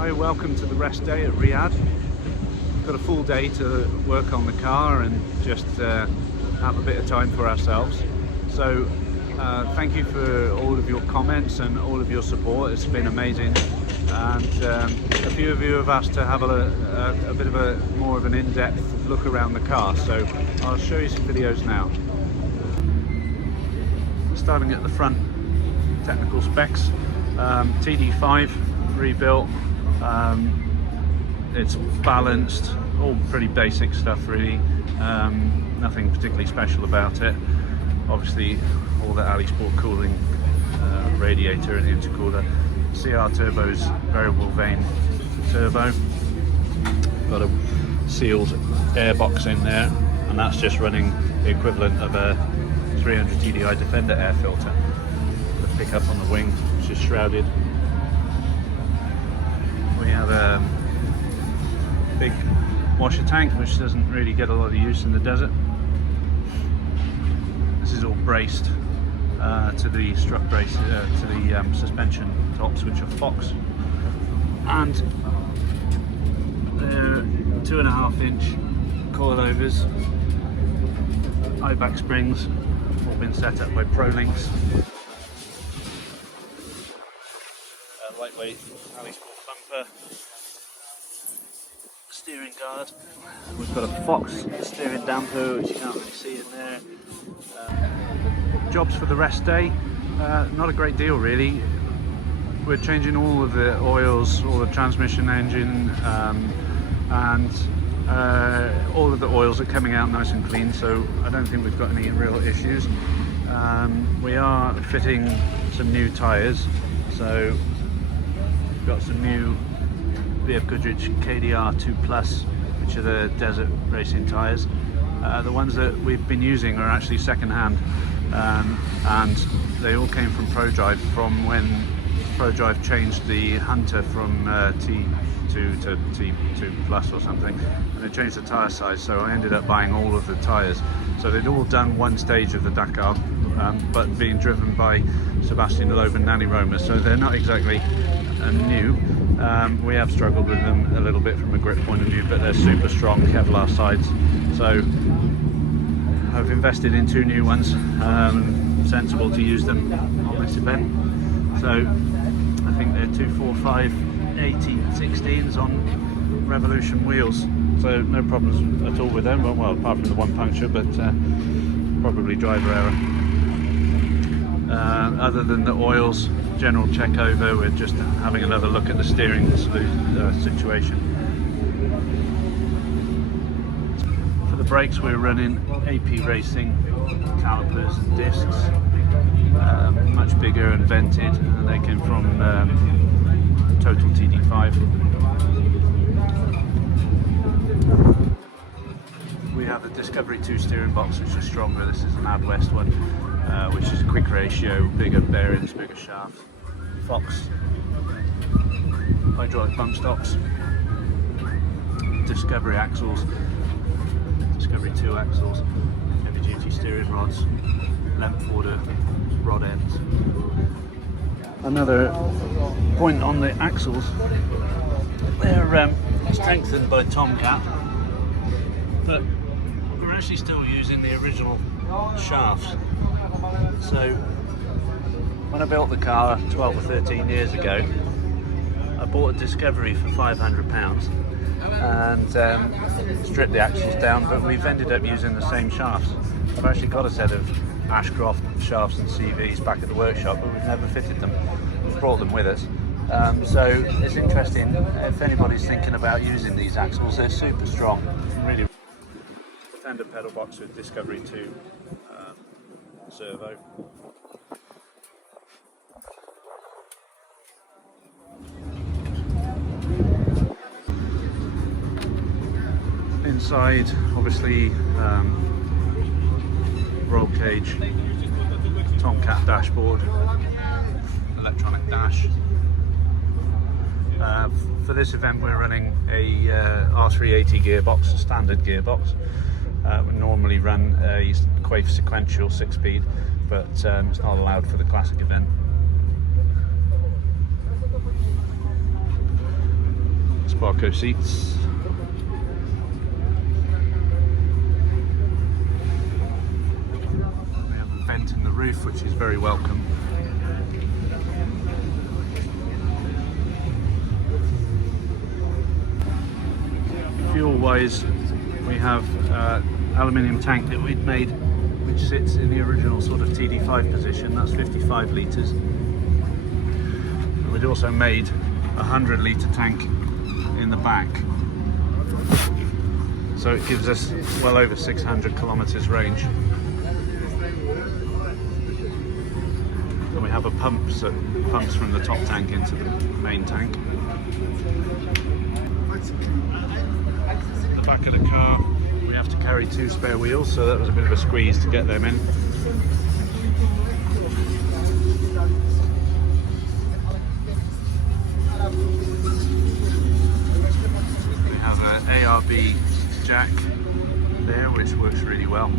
Hi, welcome to the rest day at Riyadh. We've got a full day to work on the car and just have a bit of time for ourselves. So thank you for all of your comments and all of your support. It's been amazing, and a few of you have asked to have a bit of a more of an in-depth look around the car, so I'll show you some videos now. Starting at the front, technical specs. TD5 rebuilt. It's balanced, all pretty basic stuff really, nothing particularly special about it. Obviously all the AlliSport cooling, radiator and intercooler, CR turbos, variable vane turbo, got a sealed airbox in there, and that's just running the equivalent of a 300 TDI Defender air filter. The pickup on the wing, which is shrouded. We have a big washer tank which doesn't really get a lot of use in the desert. This is all braced to the strut brace, to the suspension tops, which are Fox, and they're 2.5 inch coilovers, high back springs, all been set up by ProLinks. Lightweight AlliSport bumper, steering guard. We've got a Fox steering damper, which you can't really see in there. Jobs for the rest day, not a great deal really. We're changing all of the oils, all the transmission engine, and all of the oils are coming out nice and clean, so I don't think we've got any real issues. We are fitting some new tyres, so we've got some new BF Goodrich KDR 2 Plus, which are the desert racing tyres. The ones that we've been using are actually second hand, and they all came from ProDrive from when ProDrive changed the Hunter from T2 to T2 Plus or something, and they changed the tyre size, so I ended up buying all of the tyres. So they'd all done one stage of the Dakar, but being driven by Sebastian Loeb and Nanny Roma, so they're not exactly new. We have struggled with them a little bit from a grip point of view, but they're super strong Kevlar sides. So I've invested in 2 new ones, sensible to use them on this event. So I think they're 245 18/16s on Revolution wheels, so no problems at all with them. Well, apart from the one puncture, but probably driver error. Other than the oils, general check over, we're just having another look at the steering situation. For the brakes, we're running AP Racing calipers and discs, much bigger and vented, and they came from Total TD5. We have the Discovery 2 steering box, which is stronger. This is an Ad West one, which is a quick ratio, bigger bearings, bigger shafts. Fox hydraulic bump stops, Discovery axles, Discovery 2 axles, heavy duty steering rods, length order rod ends. Another point on the axles, they're strengthened by Tomcat, but we're actually still using the original shafts. So when I built the car 12 or 13 years ago, I bought a Discovery for £500 and stripped the axles down, but we've ended up using the same shafts. I've actually got a set of Ashcroft shafts and CVs back at the workshop, but we've never fitted them. We've brought them with us. So it's interesting, if anybody's thinking about using these axles, they're super strong, really. Fender pedal box with Discovery 2 servo. Inside, obviously, roll cage, Tomcat dashboard, electronic dash. For this event we're running a R380 gearbox, a standard gearbox. We normally run a Quaife sequential 6-speed, but it's not allowed for the classic event. Barco seats. We have a vent in the roof, which is very welcome. Fuel-wise, we have aluminium tank that we'd made, which sits in the original sort of TD5 position. That's 55 litres. We'd also made a 100-litre tank in the back, so it gives us well over 600 kilometres range. And we have a pump that pumps from the top tank into the main tank. The back of the car, we have to carry 2 spare wheels, so that was a bit of a squeeze to get them in. We have an ARB jack there, which works really well.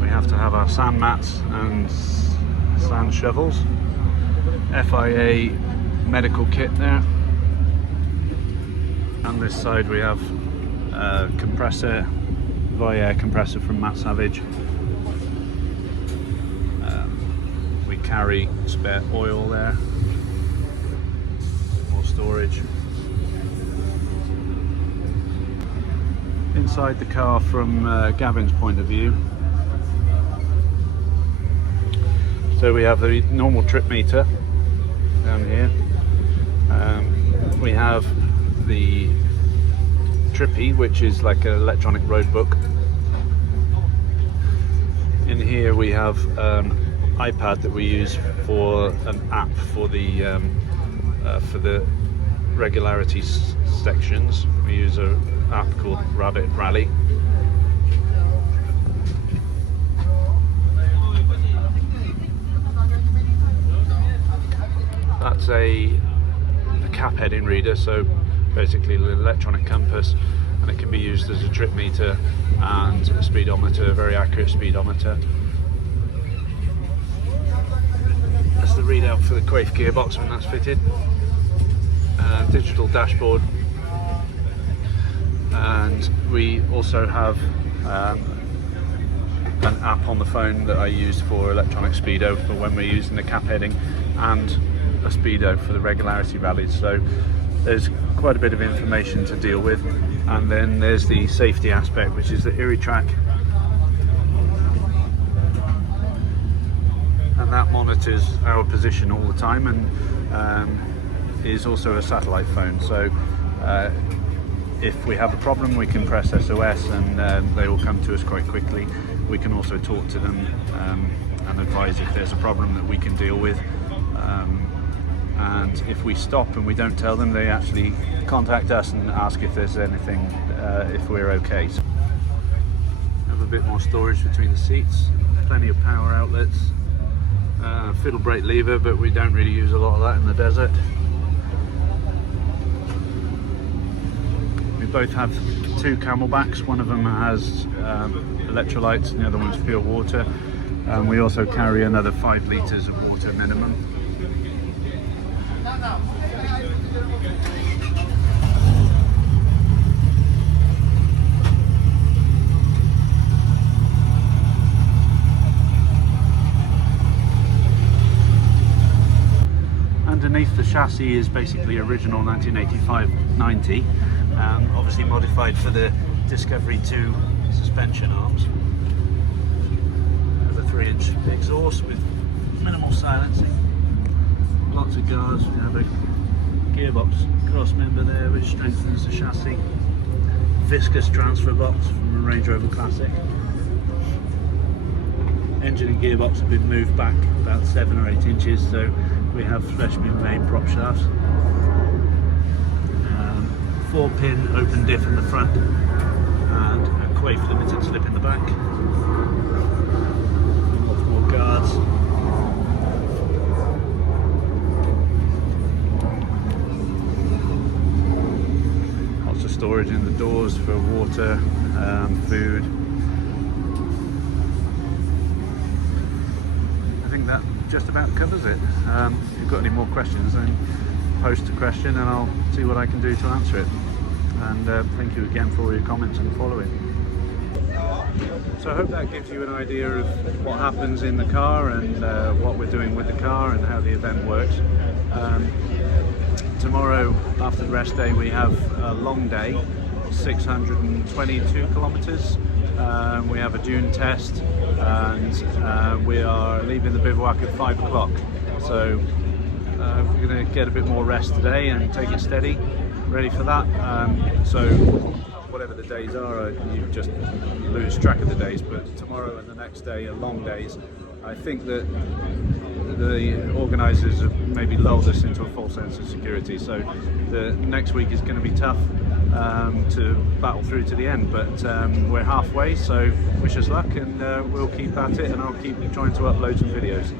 We have to have our sand mats and sand shovels. FIA medical kit there. On this side we have a compressor, via compressor from Matt Savage. We carry spare oil there, more storage. Inside the car from Gavin's point of view, so we have the normal trip meter down here. We have the Trippy, which is like an electronic road book. In here we have iPad that we use for an app for the regularity sections. We use an app called Rabbit Rally. That's a cap heading reader, so basically an electronic compass, and it can be used as a trip meter and a speedometer, a very accurate speedometer. That's the readout for the Quaife gearbox when that's fitted. Digital dashboard, and we also have an app on the phone that I use for electronic speedo for when we're using the cap heading, and a speedo for the regularity rallies. So there's quite a bit of information to deal with. And then there's the safety aspect, which is the IRI-track, and that monitors our position all the time, and is also a satellite phone. So if we have a problem, we can press SOS and they will come to us quite quickly. We can also talk to them and advise if there's a problem that we can deal with. And if we stop and we don't tell them, they actually contact us and ask if there's anything, if we're okay. So have a bit more storage between the seats, plenty of power outlets, fiddle brake lever, but we don't really use a lot of that in the desert. We both have 2 camelbacks. One of them has electrolytes and the other one's pure water. We also carry another 5 litres of water minimum. Underneath the chassis is basically original 1985-90, obviously modified for the Discovery 2 suspension arms. There's a 3-inch exhaust with minimal silencing, lots of guards. We have a gearbox cross member there which strengthens the chassis, viscous transfer box from a Range Rover Classic. Engine and gearbox have been moved back about 7 or 8 inches, so we have freshly made prop shafts. 4-pin open diff in the front and a Quaife limited slip in the back. Lots more guards. Lots of storage in the doors for water, food. I think that just about covers it. If you've got any more questions, then post a question and I'll see what I can do to answer it. and thank you again for all your comments and following. So I hope that gives you an idea of what happens in the car and what we're doing with the car and how the event works. Tomorrow, after the rest day, we have a long day, 622 kilometers. We have a dune test, and we are leaving the bivouac at 5 o'clock. So we're going to get a bit more rest today and take it steady, ready for that. So whatever the days are, you just lose track of the days, but tomorrow and the next day are long days. I think that the organisers have maybe lulled us into a false sense of security, so the next week is going to be tough to battle through to the end, but we're halfway, so wish us luck, and we'll keep at it, and I'll keep trying to upload some videos.